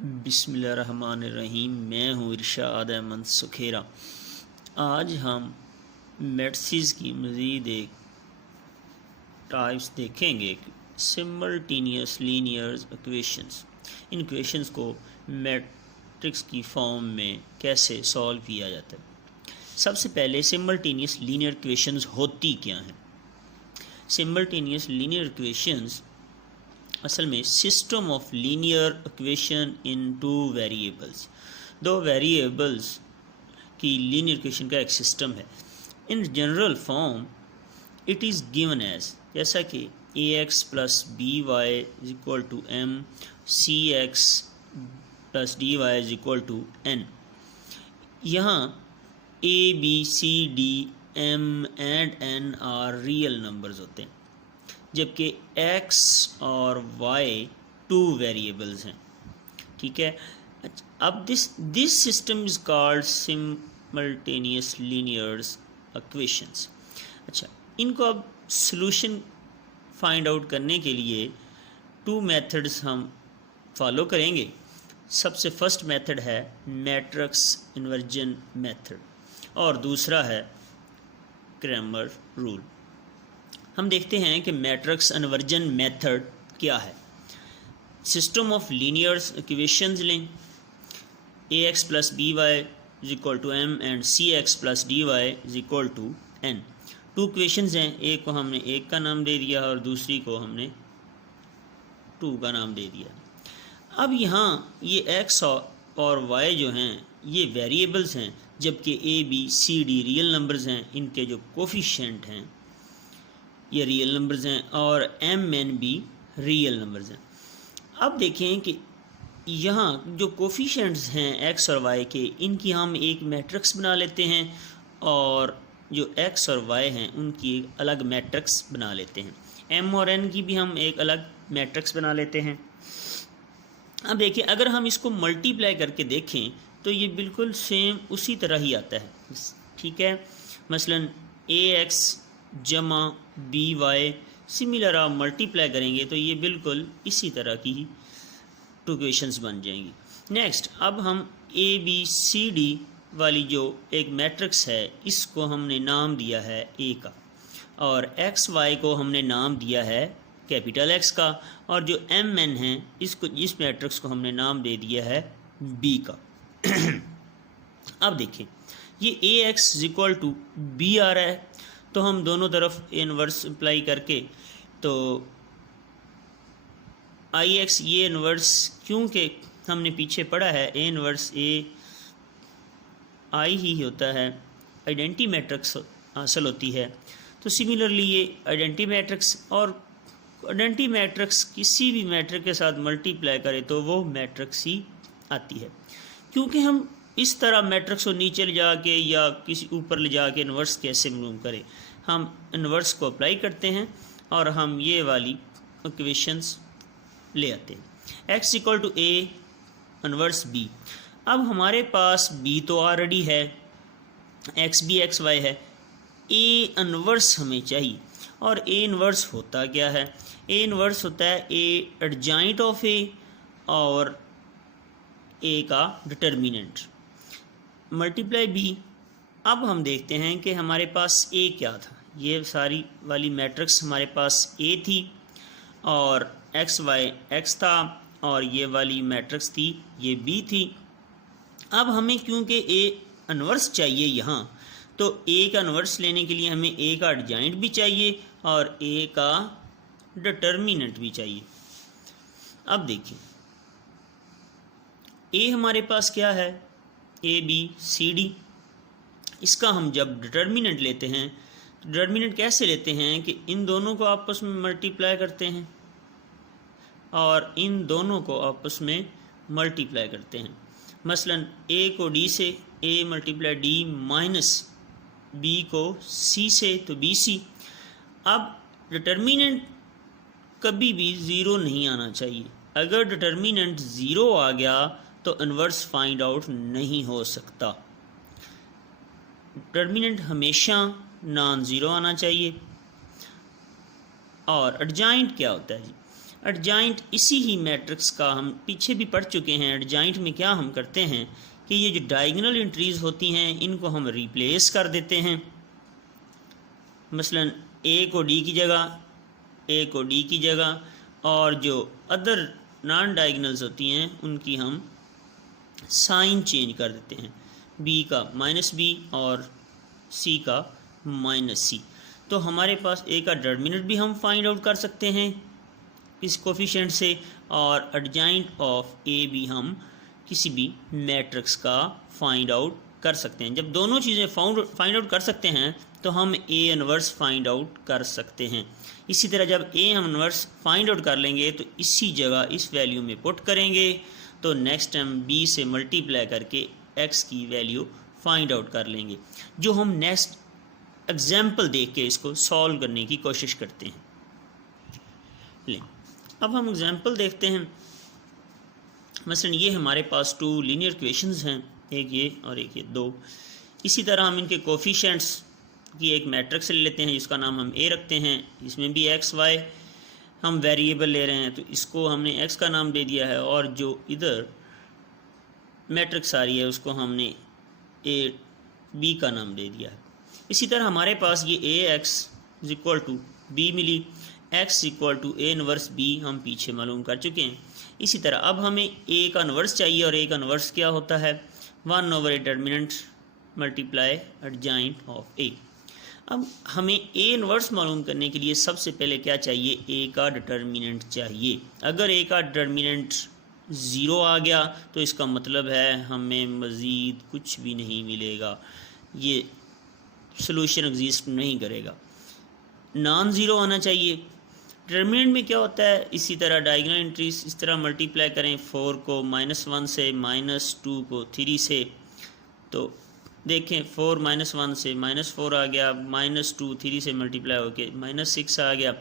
बिस्मिल्लाहिर्रहमानिर्रहीम। मैं हूँ इरशाद अहमद सुखेरा। आज हम मैट्रिसेस की मज़ीद एक टाइप्स देखेंगे। Simultaneous linear equations. इन इक्वेशंस को मैट्रिक्स की फॉर्म में कैसे सॉल्व किया जाता है। सबसे पहले सिमल्टेनियस लीनियर इक्वेशंस होती क्या हैं। सिमल्टेनियस लीनियर इक्वेशंस असल में system of linear equation in two variables, दो वेरिएबल्स की लीनियर इक्वेशन का एक सिस्टम है। In general form it is given as, जैसा कि A X plus B Y is equal to M, C X plus D Y is equal to N. यहाँ A B C D M and N are real numbers होते हैं, जबकि x और y two variables हैं। ठीक है। अब this system is called simultaneous linear equations. अच्छा, इनको अब सॉल्यूशन फाइंड आउट करने के लिए टू मेथड्स हम फॉलो करेंगे। सबसे फर्स्ट मेथड है मैट्रिक्स इन्वर्जन मेथड और दूसरा है क्रैमर रूल। हम देखते हैं कि मैट्रिक्स इन्वर्जन मेथड क्या है। सिस्टम ऑफ लीनियर इक्वेशंस लें, A X plus B Y is equal to M and C X plus D Y is equal to N. Two equations हैं, एक को हमने एक का नाम दे दिया और दूसरी को हमने टू का नाम दे दिया। अब यहाँ ये एक्स और वाई जो हैं ये वेरिएबल्स हैं, जबकि A B C D real numbers हैं। इनके जो कोफिशिएंट हैं ये रियल नंबर्स हैं और एम एन भी रियल नंबर्स हैं। अब देखें कि यहाँ जो कोफिशिएंट्स हैं एक्स और वाई के, इनकी हम एक मैट्रिक्स बना लेते हैं और जो एक्स और वाई हैं उनकी एक अलग मैट्रिक्स बना लेते हैं। एम और एन की भी हम एक अलग मैट्रिक्स बना लेते हैं। अब देखिए, अगर हम इसको मल्टीप्लाई करके देखें तो ये बिल्कुल सेम उसी तरह ही आता है। ठीक है। मसलन ए एक्स जमा बी वाई, सिमिलर आप मल्टीप्लाई करेंगे तो ये बिल्कुल इसी तरह की टू इक्वेशंस बन जाएंगी। नेक्स्ट, अब हम ए बी सी डी वाली जो एक मैट्रिक्स है इसको हमने नाम दिया है ए का, और एक्स वाई को हमने नाम दिया है कैपिटल एक्स का, और जो एम एन है इसको, इस मैट्रिक्स को हमने नाम दे दिया है बी का। अब देखें, ये A X is equal to B आ रहा है, तो हम दोनों तरफ इन्वर्स अप्लाई करके, तो आई एक्स ये इन्वर्स, क्योंकि हमने पीछे पढ़ा है ए इन्वर्स ए आई ही होता है, आइडेंटिटी मैट्रिक्स हासिल होती है। तो सिमिलरली ये आइडेंटिटी मैट्रिक्स, और आइडेंटिटी मैट्रिक्स किसी भी मैट्रिक्स के साथ मल्टीप्लाई करें तो वो मैट्रिक्स ही आती है। क्योंकि हम इस तरह मैट्रिक्स को नीचे ले जाके या किसी ऊपर ले जाके इन्वर्स कैसे मालूम करें, हम इन्वर्स को अप्लाई करते हैं और हम ये वाली इक्वेशंस ले आते हैं। X equal to A inverse B. अब हमारे पास बी तो ऑलरेडी है, एक्स बी एक्स वाई है, ए इन्वर्स हमें चाहिए। और ए इन्वर्स होता क्या है? ए इन्वर्स होता है ए एडजॉइंट ऑफ ए और ए का डिटर्मिनेंट मल्टीप्लाई बी। अब हम देखते हैं कि हमारे पास ए क्या था। ये सारी वाली मैट्रिक्स हमारे पास ए थी और एक्स वाई एक्स था, और ये वाली मैट्रिक्स थी ये बी थी। अब हमें क्योंकि ए इन्वर्स चाहिए यहाँ, तो ए का इन्वर्स लेने के लिए हमें ए का एडजॉइंट भी चाहिए और ए का डिटर्मिनेंट भी चाहिए। अब देखिए, ए हमारे पास क्या है? A B C D. इसका हम जब डिटर्मिनेंट लेते हैं, डिटर्मिनेंट कैसे लेते हैं कि इन दोनों को आपस में मल्टीप्लाई करते हैं और इन दोनों को आपस में मल्टीप्लाई करते हैं। मसलन ए को डी से, A multiply D, minus B को सी से, तो बी सी। अब डिटर्मिनेंट कभी भी ज़ीरो नहीं आना चाहिए। अगर डिटर्मिनेंट ज़ीरो आ गया तो इन्वर्स फाइंड आउट नहीं हो सकता। डिटर्मिनेंट हमेशा नॉन ज़ीरो आना चाहिए। और एडजॉइंट क्या होता है जी? एडजॉइंट इसी ही मैट्रिक्स का हम पीछे भी पढ़ चुके हैं। एडजॉइंट में क्या हम करते हैं कि ये जो डायगोनल एंट्रीज होती हैं इनको हम रिप्लेस कर देते हैं। मसलन ए को डी की जगह और जो अदर नॉन डायगोनल्स होती हैं उनकी हम साइन चेंज कर देते हैं, बी का -b और सी का -c। तो हमारे पास ए का डिटरमिनेंट भी हम फाइंड आउट कर सकते हैं इस कोफिशिएंट से, और एडजॉइंट ऑफ ए भी हम किसी भी मैट्रिक्स का फाइंड आउट कर सकते हैं। जब दोनों चीज़ें फाइंड आउट कर सकते हैं तो हम ए इनवर्स फाइंड आउट कर सकते हैं। इसी तरह जब ए हम इनवर्स फाइंड आउट कर लेंगे तो इसी जगह इस वैल्यू में पुट करेंगे, तो नेक्स्ट टाइम बी से मल्टीप्लाई करके एक्स की वैल्यू फाइंड आउट कर लेंगे, जो हम नेक्स्ट एग्जाम्पल देख के इसको सॉल्व करने की कोशिश करते हैं। लें अब हम एग्जाम्पल देखते हैं। मसलन ये हमारे पास 2 लीनियर इक्वेशंस हैं, एक ये और एक ये 2। इसी तरह हम इनके कोफिशिएंट्स की एक मैट्रिक्स ले लेते हैं जिसका नाम हम ए रखते हैं। इसमें भी एक्स वाई हम वेरिएबल ले रहे हैं तो इसको हमने एक्स का नाम दे दिया है, और जो इधर मैट्रिक्स आ रही है उसको हमने ए बी का नाम दे दिया है। इसी तरह हमारे पास ये A X is equal to B मिली, X equal to A inverse B हम पीछे मालूम कर चुके हैं। इसी तरह अब हमें ए का इनवर्स चाहिए, और ए का इनवर्स क्या होता है 1/a determinant multiply adjoint of A. अब हमें ए इनवर्स मालूम करने के लिए सबसे पहले क्या चाहिए, ए का डिटरमिनेंट चाहिए। अगर ए का डिटरमिनेंट 0 आ गया तो इसका मतलब है हमें मज़ीद कुछ भी नहीं मिलेगा, ये सोल्यूशन एग्जिस्ट नहीं करेगा। नॉन ज़ीरो आना चाहिए। डिटरमिनेंट में क्या होता है, इसी तरह डायगोनल एंट्रीज इस तरह मल्टीप्लाई करें, 4 को -1 से, -2 को 3 से, तो देखें 4 -1 से -4 आ गया, -2 3 से मल्टीप्लाई होके -6 आ गया।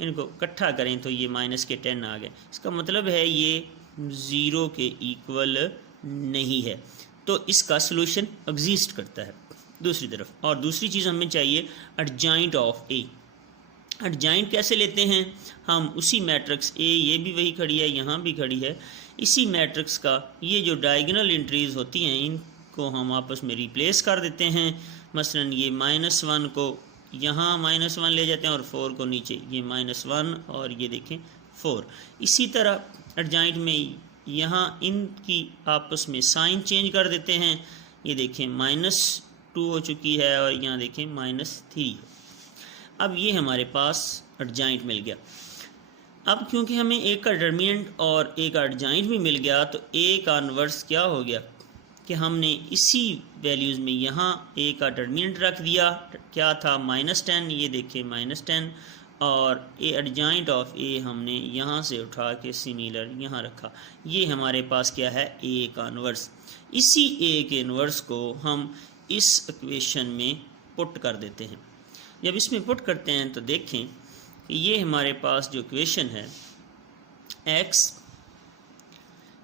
इनको इकट्ठा करें तो ये -10 आ गए। इसका मतलब है ये 0 के इक्वल नहीं है, तो इसका सोल्यूशन एग्जिस्ट करता है दूसरी तरफ। और दूसरी चीज़ हमें चाहिए एडजॉइंट ऑफ ए। एडजॉइंट कैसे लेते हैं, हम उसी मैट्रिक्स ए, ये भी वही खड़ी है, यहाँ भी खड़ी है, इसी मैट्रिक्स का ये जो डायगोनल एंट्रीज होती हैं इनको हम आपस में रिप्लेस कर देते हैं। मसलन ये -1 को यहाँ -1 ले जाते हैं और 4 को नीचे, ये -1 और ये देखें 4। इसी तरह एडजॉइंट में यहाँ इनकी आपस में साइन चेंज कर देते हैं, ये देखें -2 हो चुकी है और यहाँ देखें -3। अब ये हमारे पास एडजॉइंट मिल गया। अब क्योंकि हमें ए का डिटरमिनेंट और ए का एडजॉइंट भी मिल गया तो ए का इनवर्स क्या हो गया कि हमने इसी वैल्यूज़ में यहाँ ए का डिटरमिनेंट रख दिया, क्या था -10, ये देखें -10, और ए एडजॉइंट ऑफ ए हमने यहाँ से उठा के सिमिलर यहाँ रखा। ये हमारे पास क्या है, ए का इनवर्स। इसी ए के इनवर्स को हम इस इक्वेशन में पुट कर देते हैं। जब इसमें पुट करते हैं तो देखें कि ये हमारे पास जो इक्वेशन है x,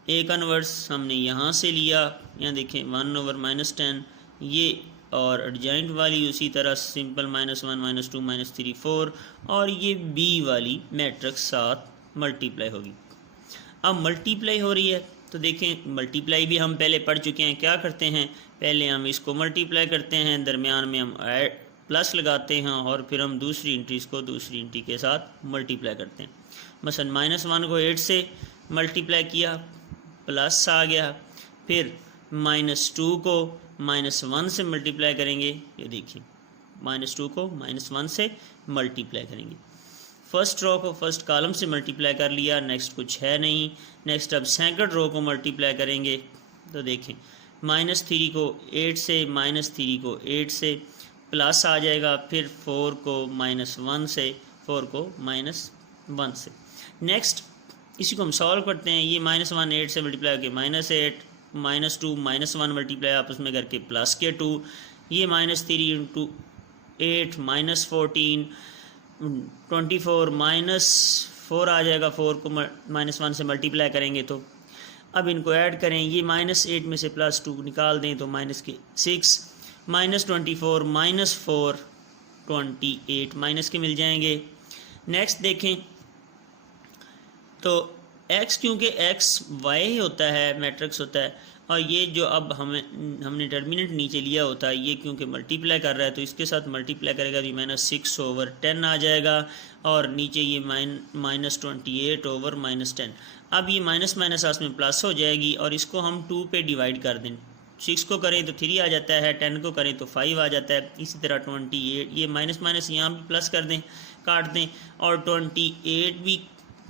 ए का इनवर्स हमने यहाँ से लिया, यहाँ देखें 1/-10 ये, और एडजॉइंट वाली उसी तरह सिंपल -1 -2 -3 4, और ये b वाली मैट्रिक्स साथ मल्टीप्लाई होगी। अब मल्टीप्लाई हो रही है तो देखें मल्टीप्लाई भी हम पहले पढ़ चुके हैं। क्या करते हैं, पहले हम इसको मल्टीप्लाई करते हैं, दरमियान में हम प्लस लगाते हैं और फिर हम दूसरी एंट्रीज को दूसरी एंट्री के साथ मल्टीप्लाई करते हैं। मसलन -1 को 8 से मल्टीप्लाई किया, प्लस आ गया, फिर -2 को -1 से मल्टीप्लाई करेंगे, ये देखिए -2 को -1 से मल्टीप्लाई करेंगे। फर्स्ट रो को फर्स्ट कॉलम से मल्टीप्लाई कर लिया, नेक्स्ट कुछ है नहीं। नेक्स्ट अब सेकंड रो को मल्टीप्लाई करेंगे तो देखें -3 को 8 से, -3 को 8 से, प्लस आ जाएगा, फिर 4 को -1 से, 4 को -1 से। नेक्स्ट इसी को हम सॉल्व करते हैं, ये -1 8 से मल्टीप्लाई करके -8, -2 -1 मल्टीप्लाई आपस में करके प्लस के 2, ये -3 × 8 -14 24 -4 आ जाएगा, 4 को -1 से मल्टीप्लाई करेंगे तो अब इनको ऐड करें, ये -8 में से +2 निकाल दें तो -6 -24 -4 28 माइनस के मिल जाएंगे। नेक्स्ट देखें तो x क्योंकि x y होता है, मैट्रिक्स होता है, और ये जो अब हमने डिटर्मिनेंट नीचे लिया होता है, ये क्योंकि मल्टीप्लाई कर रहा है तो इसके साथ मल्टीप्लाई करेगा तो ये -6/10 आ जाएगा, और नीचे ये -28/10। अब ये माइनस माइनस आस में प्लस हो जाएगी, और इसको हम 2 पे डिवाइड कर दें। 6 को करें तो 3 आ जाता है, 10 को करें तो 5 आ जाता है। इसी तरह 28, ये माइनस माइनस यहाँ भी प्लस कर दें, काट दें, और 28 भी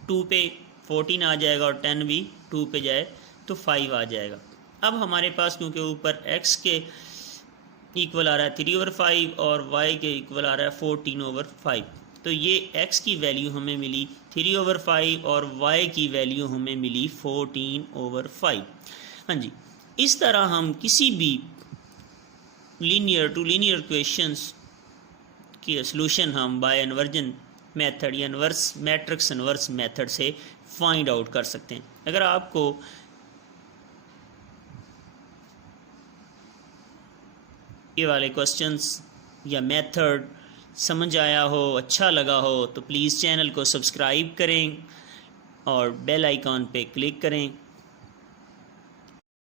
2 पे 14 आ जाएगा, और 10 भी 2 पे जाए तो 5 आ जाएगा। अब हमारे पास क्योंकि ऊपर x के इक्वल आ रहा है 3/5 और y के इक्वल आ रहा है 14/5, तो ये x की वैल्यू हमें मिली 3/5 और y की वैल्यू हमें मिली 14/5। हाँ जी, इस तरह हम किसी भी लीनियर टू लीनियर क्वेश्चंस की सॉल्यूशन हम बाय इन्वर्जन मेथड या इन्वर्स मैट्रिक्स इन्वर्स मेथड से फाइंड आउट कर सकते हैं। अगर आपको ये वाले क्वेश्चंस या मेथड समझ आया हो, अच्छा लगा हो, तो प्लीज़ चैनल को सब्सक्राइब करें और बेल आइकॉन पे क्लिक करें